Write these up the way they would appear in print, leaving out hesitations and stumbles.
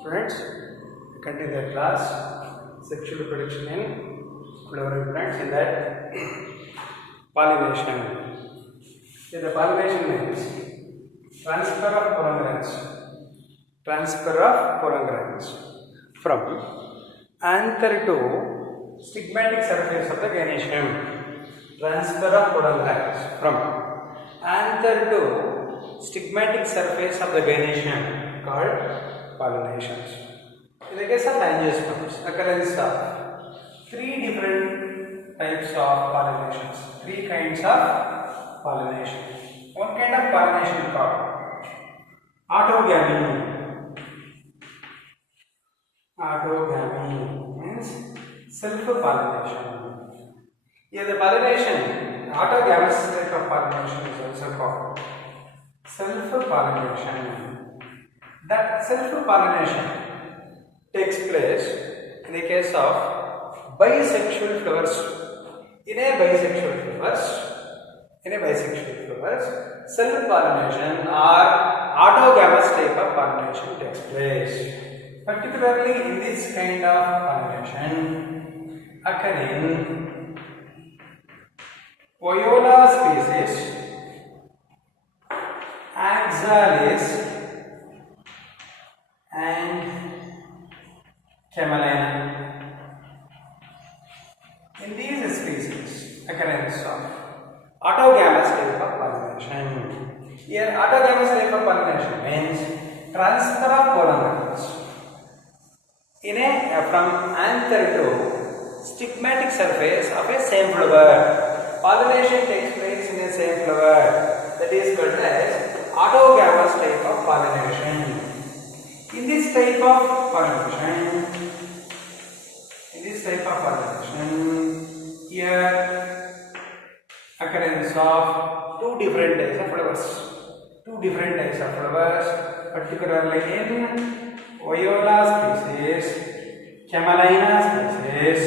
Students, continue the class sexual reproduction in flowering plants in that pollination. In the pollination means transfer of pollen grains from anther to stigmatic surface of the gynoecium. Transfer of pollen grains from anther to stigmatic surface of the gynoecium called pollinations. In the case of angiosperms, occurrence of three different types of pollinations, three kinds of pollination. One kind of pollination called autogamy. Autogamy means self-pollination. Here the pollination, autogamous type of pollination is also called self-pollination. That self-pollination takes place in the case of bisexual flowers. In a bisexual flowers, self-pollination or autogamous type of pollination takes place. Particularly in this kind of pollination occurring Viola species, Oxalis and Camelina. In these species, occurrence of autogamous type of pollination. Here, autogamous type of pollination means transfer of pollen grains from anther to stigmatic surface of a same flower. Pollination takes place in a same flower. That is called as autogamous type of pollination. In this type of pollination, here occurrence of two different types of flowers, particularly in Viola species, Camelina species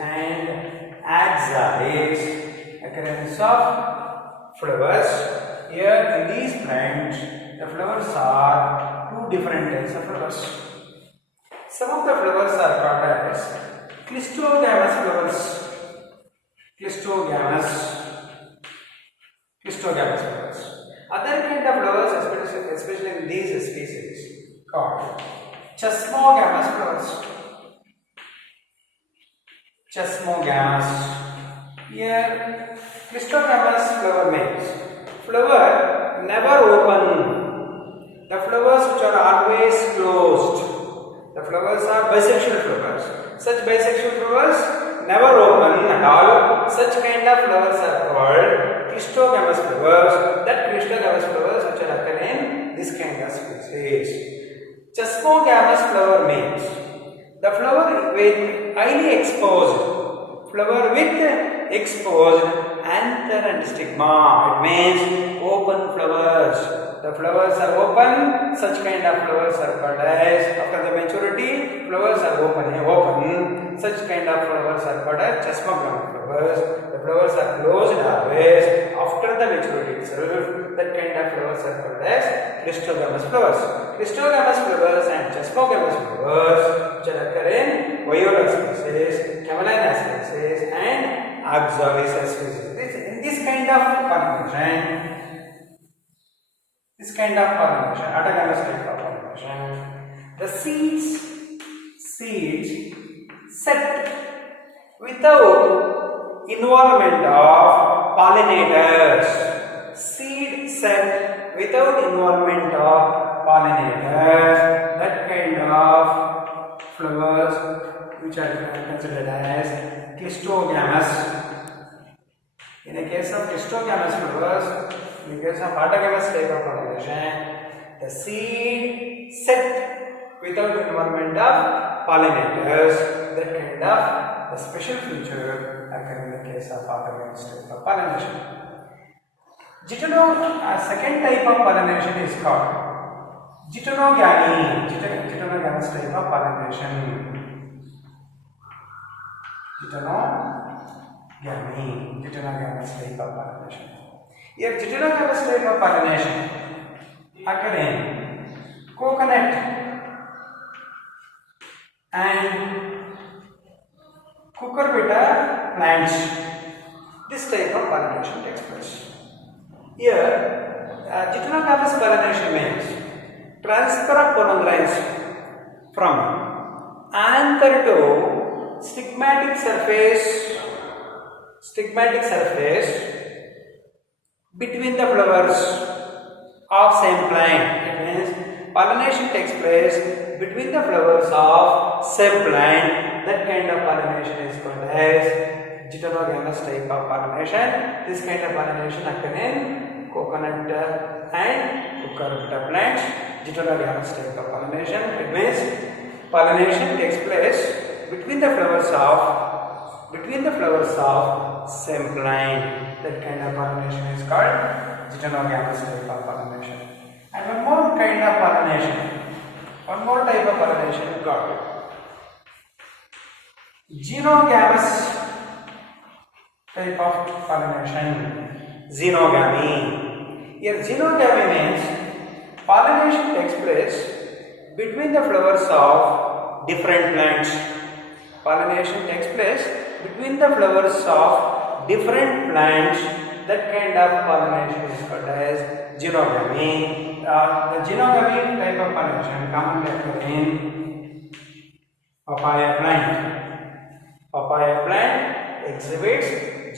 and Oxalis, occurrence of flowers. Here in these plants, the flowers are two different types of flowers. Some of the flowers are called as clistogamous flowers. Clistogamous flowers. Other kind of flowers, especially in these species, called chesmogamous flowers. Here, clistogamous flower means flower never open. The flowers which are always closed. The flowers are bisexual flowers. Such bisexual flowers never open at all. Such kind of flowers are called clistogamous flowers. That clistogamous flowers which are occur in this kind of species. Chesmogamous flower means the flower with highly exposed. Flower with exposed anther and stigma. It means open flowers. The flowers are open. Such kind of flowers are called as, after the maturity, flowers are open. Such kind of flowers are called as chesmogamous flowers. The flowers are closed always. After the maturity itself, that kind of flowers are called as clistogamous flowers. Clistogamous flowers and chesmogamous flowers which are occur in Viola species, Camelina species and Oxalis species. In this kind of pollination, autogamous type of pollination, the seeds set without involvement of pollinators. Seed set without involvement of pollinators. That kind of flowers which are considered as clistogamous. In the case of clistogamous flowers, in the case of autogamous type of pollination, the seed set without involvement of pollinators. That kind of a special feature occur in the case of autogamous type of pollination. Second type of pollination is called geitonogamy. Geitonogamy type of pollination. Geitonogamy type of pollination. Here, geitonogamy type of pollination occurring coconut and cucurbita plants. This type of pollination takes place. Here, Gymnocampus pollination means transfer of pollen grains from anther to stigmatic surface between the flowers of same plant. It means pollination takes place between the flowers of same plant. That kind of pollination is called as Gymnocampus type of pollination. This kind of pollination occurs in coconut and cucurbita plants. Gymnocampus type of pollination. It means pollination takes place between the flowers of same plant. That kind of pollination is called Gymnocampus type of pollination. And one more kind of pollination. One more type of pollination is called Xenogamous type of pollination. Xenogamy. Here xenogamy means pollination takes place between the flowers of different plants. Pollination takes place between the flowers of different plants. That kind of pollination is called as xenogamy. The xenogamy type of pollination commonly occurs in papaya plant. Papaya plant exhibits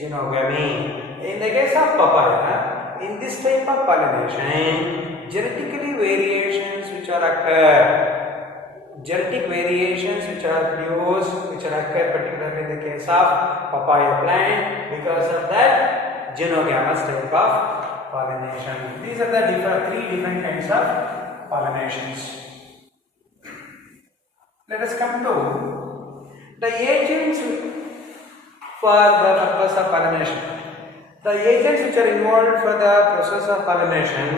xenogamy. In the case of papaya, in this type of pollination, genetic variations which occur particularly in the case of papaya plant, because of that xenogamous type of pollination. These are the three different kinds of pollinations. Let us come to the agents for the purpose of pollination. The agents which are involved for the process of pollination,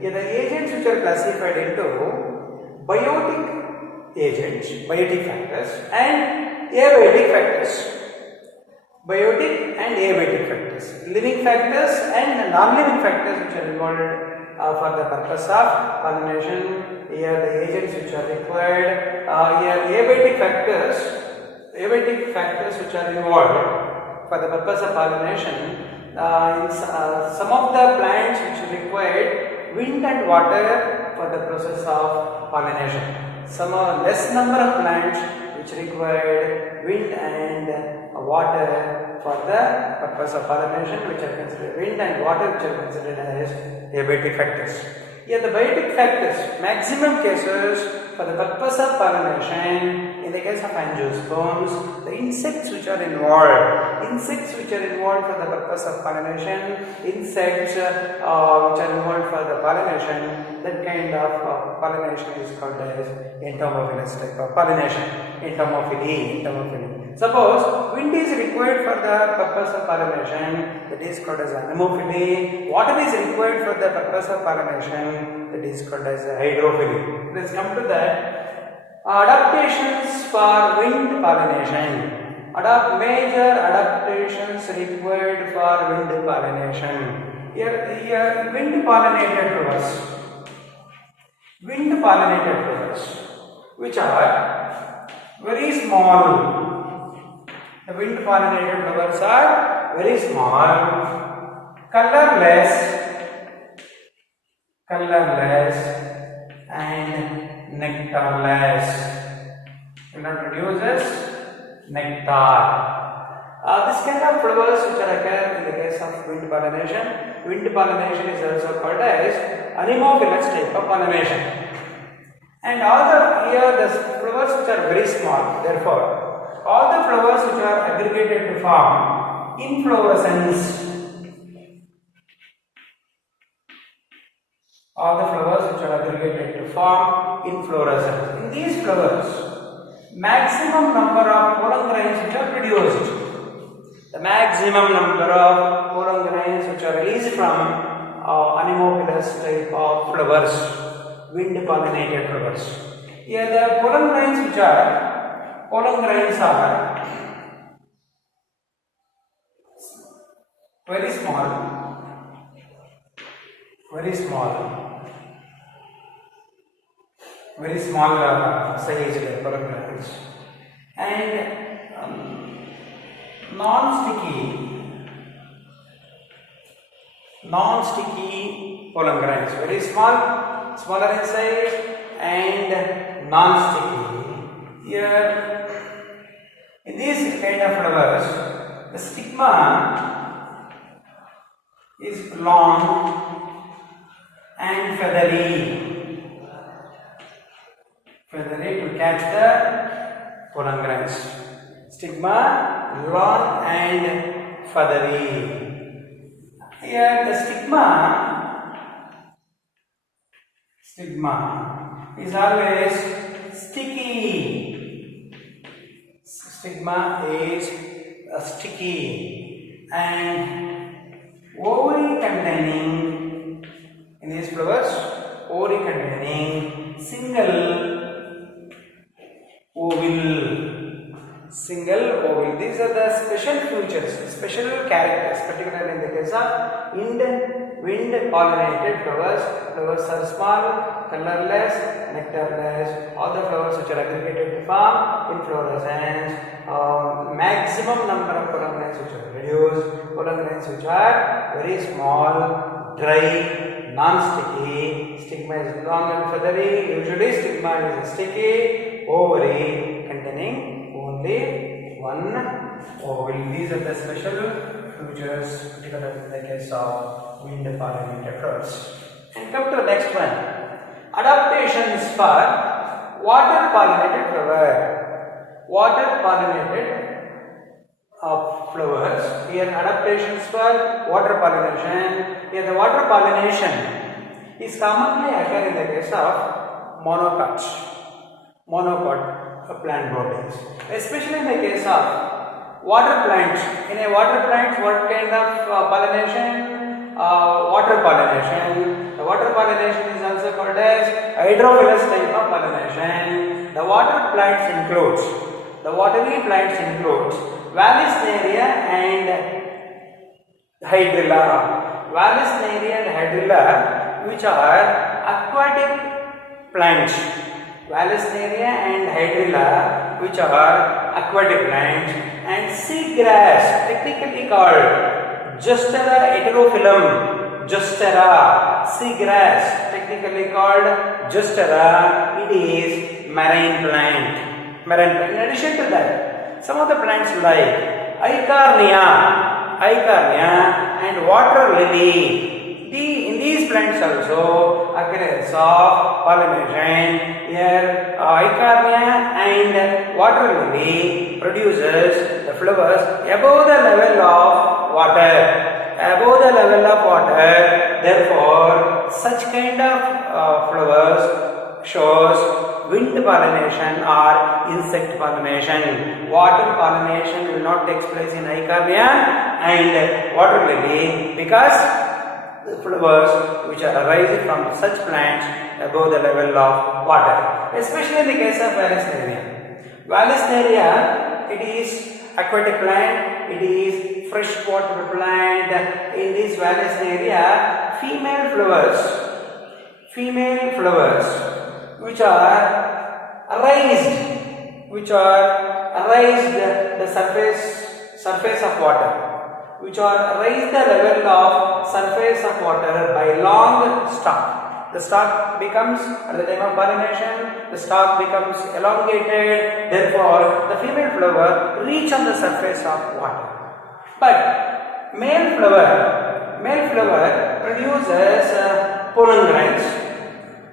the agents which are classified into biotic agents, biotic factors, and abiotic factors. Biotic and abiotic factors, living factors and non-living factors which are involved for the purpose of pollination. Here the agents which are required, here abiotic factors which are involved for the purpose of pollination. Some of the plants which required wind and water for the process of pollination. Some less number of plants which required wind and water for the purpose of pollination, which are considered wind and water, which are considered as abiotic factors. Here the biotic factors, maximum cases for the purpose of pollination. In the case of angiosperms, the insects which are involved for the purpose of pollination, insects which are involved for the pollination, that kind of pollination is called as entomophilous type of pollination. Entomophily. Suppose wind is required for the purpose of pollination, that is called as anemophily. Water is required for the purpose of pollination, that is called as hydrophily. Let's come to that. Adaptations for wind pollination. Major adaptations required for wind pollination. Here wind pollinated flowers, which are very small. The wind pollinated flowers are very small, colorless and nectarless. It produces nectar. This kind of flowers which are occur in the case of wind pollination. Wind pollination is also called as anemophilous type of pollination. And here the flowers which are very small. Therefore, all the flowers which are aggregated to form inflorescence. In these flowers, maximum number of pollen grains which are produced. The maximum number of pollen grains which are released from anemophilous type of flowers, wind pollinated flowers. Here the pollen grains are very small, very small sized pollen granules. And non-sticky pollen granules, very small, smaller in size and non-sticky. Here in these kind of flowers, the stigma is long and feathery to catch the pollen grains. Stigma long and feathery. Here the stigma is always sticky. Stigma is sticky and ovary containing, in these flowers, ovary containing single ovule. These are the special features, special characters, particularly in the case of wind pollinated flowers. Flowers are small, colorless, nectarless. All the flowers which are aggregated to form inflorescence. Maximum number of pollen grains which are produced. Pollen grains which are very small, dry, non-sticky. Stigma is long and feathery. Usually stigma is sticky. Ovary containing only one ovule. These are the special features, particularly in the case of wind pollinated flowers. And come to the next one. Adaptations for water pollinated flower. Water pollinated flowers. Here adaptations for water pollination. Here the water pollination is commonly occur in the case of monocot plant proteins, especially in the case of water plants. In a water plant, what kind of pollination? Water pollination. The water pollination is also called as hydrophilous type of pollination. The watery plants includes Vallisneria and Hydrilla. Vallisneria and Hydrilla, which are aquatic plants. Vallisneria and Hydrilla, which are aquatic plants, and seagrass, technically called Justera heterophyllum. Seagrass, technically called Justera. It is marine plant. In addition to that, some of the plants like Eichhornia and water lily. In these plants also occurrence of pollination. Here Eichhornia and water lily produces the flowers above the level of water. Therefore, such kind of flowers shows wind pollination or insect pollination. Water pollination will not take place in Eichhornia and water lily because the flowers which are arising from such plants above the level of water, especially in the case of Vallisneria. Vallisneria, it is aquatic plant, it is freshwater plant. In this Vallisneria, female flowers which are raised the surface of water, which are raise the level of surface of water by long stalk. The stalk becomes, at the time of pollination, the stalk becomes elongated. Therefore, the female flower reach on the surface of water. But male flower produces pollen grains.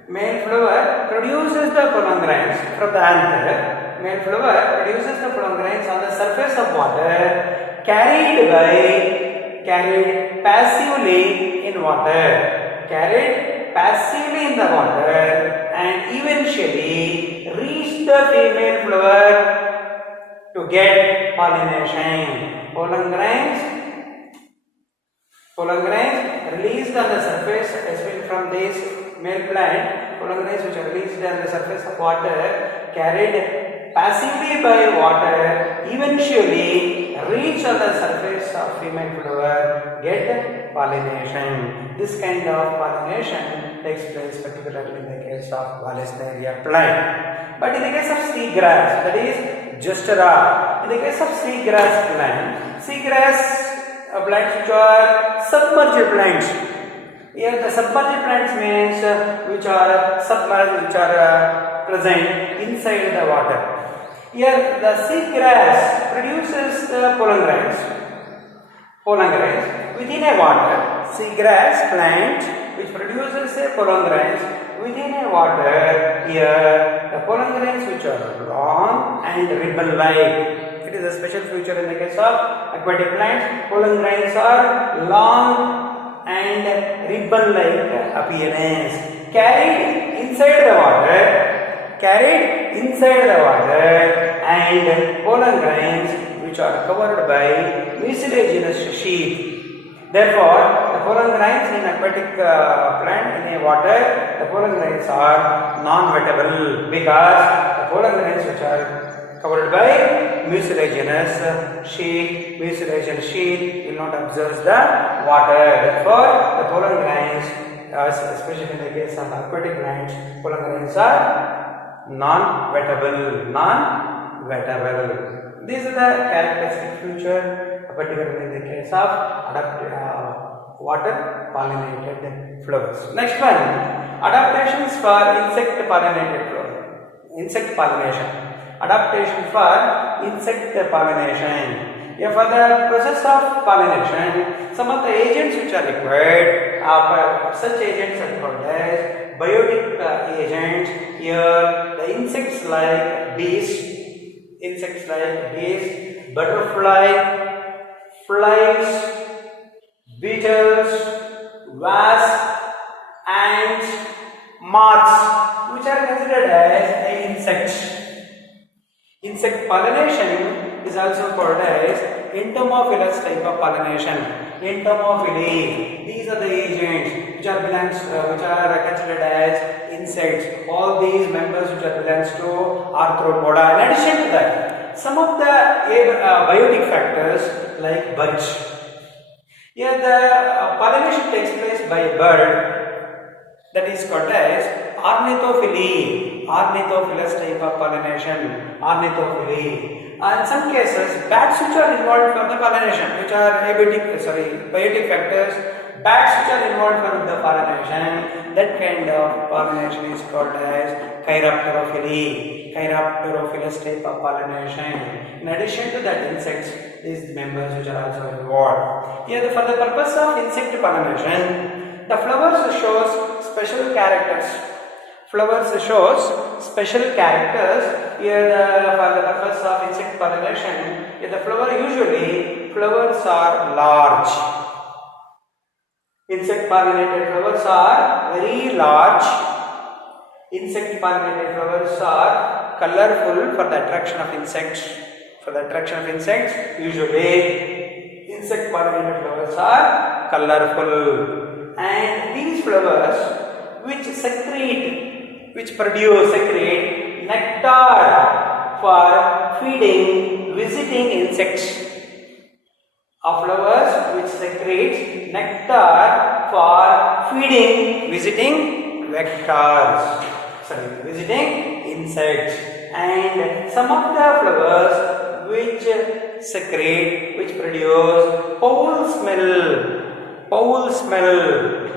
Male flower produces the pollen grains from the anther. Male flower produces the pollen grains on the surface of water, carried passively in water, in the water, and eventually reach the female flower to get pollination. Pollen grains released on the surface, especially from this male plant. Pollen grains which are released on the surface of water, carried passively by water, eventually reach on the surface of female flower, get pollination. This kind of pollination takes place particularly in the case of Vallisneria plant. But in the case of seagrass, that is Justera, in the case of seagrass plants which are submerged plants. Here the submerged plants means which are submerged, which are present inside the water. Here the seagrass produces the pollen grains within a water. Seagrass plant which produces a pollen grains within a water. Here the pollen grains which are long and ribbon-like. It is a special feature in the case of aquatic plants. Pollen grains are long and ribbon-like appearance, carried inside the water, and pollen grains which are covered by mucilaginous sheath. Therefore, the pollen grains in aquatic plant in a water, the pollen grains are non-wettable because the pollen grains which are covered by mucilaginous sheath will not absorb the water. Therefore, the pollen grains, especially in the case of aquatic plants, pollen grains are non-wettable. These are the characteristic feature, particularly in the case of water pollinated flowers. Next one, adaptations for insect pollinated flower. Insect pollination. Adaptation for insect pollination. Yeah, for the process of pollination, some of the agents which are required, such agents are called as biotic agents. Here, the insects like bees, butterfly, flies, beetles, wasps, ants, moths, which are considered as insects. Insect pollination is also called as entomophilous type of pollination. Entomophily. These are the agents which are considered as insects. All these members which are belongs to arthropoda. In addition to that, some of the biotic factors like buds. Here the pollination takes place by a bird that is called as ornithophily. Ornithophilous type of pollination. Ornithophily. In some cases, bats which are involved for the pollination, which are biotic factors, bats which are involved for the pollination, that kind of pollination is called as chiropterophily. Chiropterophilous type of pollination. In addition to that, insects, these members which are also involved. Here, for the purpose of insect pollination, the flowers shows special characters. Here, for the purpose of insect pollination, here the flowers are large. Insect pollinated flowers are very large. Insect pollinated flowers are colorful for the attraction of insects. Usually insect pollinated flowers are colorful, and these flowers which secrete nectar for feeding visiting insects. Flowers which secrete nectar for feeding visiting insects. And some of the flowers which produce foul smell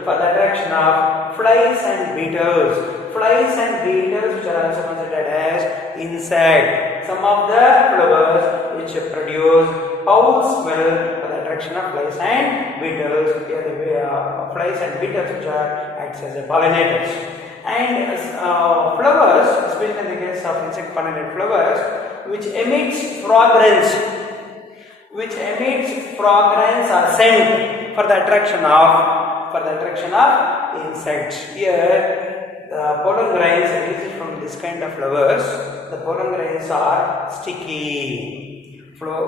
for the attraction of flies and beetles. Which are also considered as insects. Some of the flowers which produce foul smell for the attraction of flies and beetles. Here the flies and beetles which acts as pollinators. And flowers, especially in the case of insect pollinated flowers, which emits fragrance or scent for the attraction of insects. Here the pollen grains released from this kind of flowers, the pollen grains are sticky. Spiny,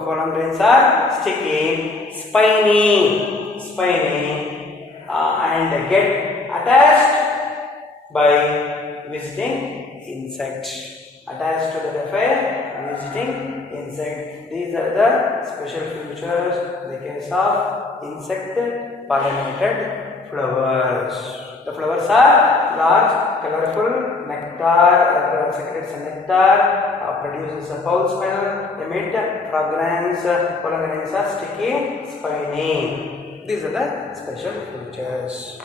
and get attached by visiting insects. Attached to the visiting insect. These are the special features in the case of insect pollinated flowers. The flowers are large, colorful, nectar, secretes nectar, produces a foul smell, emit fragrance, pollen grains are sticky, spiny. These are the special features.